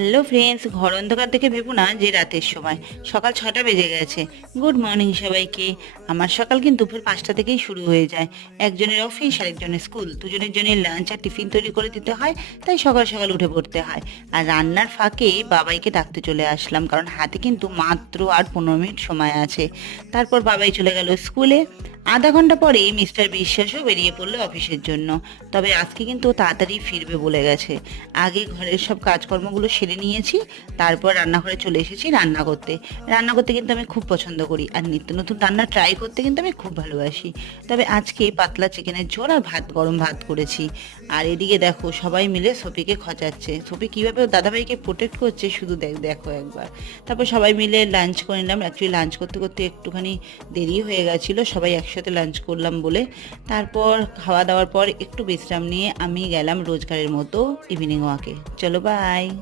Hello friends, ঘর অন্ধকার দেখে ভেবো না যে রাতের সময়। সকাল 6টা বেজে গেছে। গুড মর্নিং সবাইকে। আমার সকাল কিন্তু দুপুর 5টা থেকেই শুরু হয়ে যায়। একজনের অফিস আর একজনের স্কুল, দুজনের জন্য লাঞ্চ আর টিফিন তৈরি করে দিতে হয়, তাই সকাল সকাল উঠে পড়তে হয়। আর রান্নার ফাঁকে বাবাইকে ডাকতে চলে আসলাম, কারণ হাতে কিন্তু মাত্র আর 15 মিনিট সময় আছে। তারপর বাবাই চলে গেল স্কুলে। আধা ঘন্টা পরেই মিস্টার বিশ্বাসও বেরিয়ে পড়লো অফিসের জন্য। তবে আজকে কিন্তু ও তাড়াতাড়ি ফিরবে বলে গেছে। আগে ঘরের সব কাজকর্মগুলো সেরে নিয়েছি, তারপর রান্নাঘরে চলে এসেছি রান্না করতে। রান্না করতে কিন্তু আমি খুব পছন্দ করি, আর নিত্য নতুন রান্না ট্রাই করতে কিন্তু আমি খুব ভালোবাসি। তবে আজকে পাতলা চিকেনের ঝোল আর ভাত, গরম ভাত করেছি। আর এদিকে দেখো সবাই মিলে সফিকে খচাচ্ছে। সফি কীভাবে ওর দাদাভাইকে প্রোটেক্ট করছে শুধু দেখো একবার। তারপর সবাই মিলে লাঞ্চ করে নিলাম। অ্যাকচুয়ালি লাঞ্চ করতে করতে একটুখানি দেরি হয়ে গেছিলো, সবাই একসাথে লাঞ্চ করলাম বলে। তারপর খাওয়া দাওয়ার পর একটু বিশ্রাম নিয়ে আমি গেলাম রোজগারের মতো ইভিনিং ওয়াকে। চলো বাই।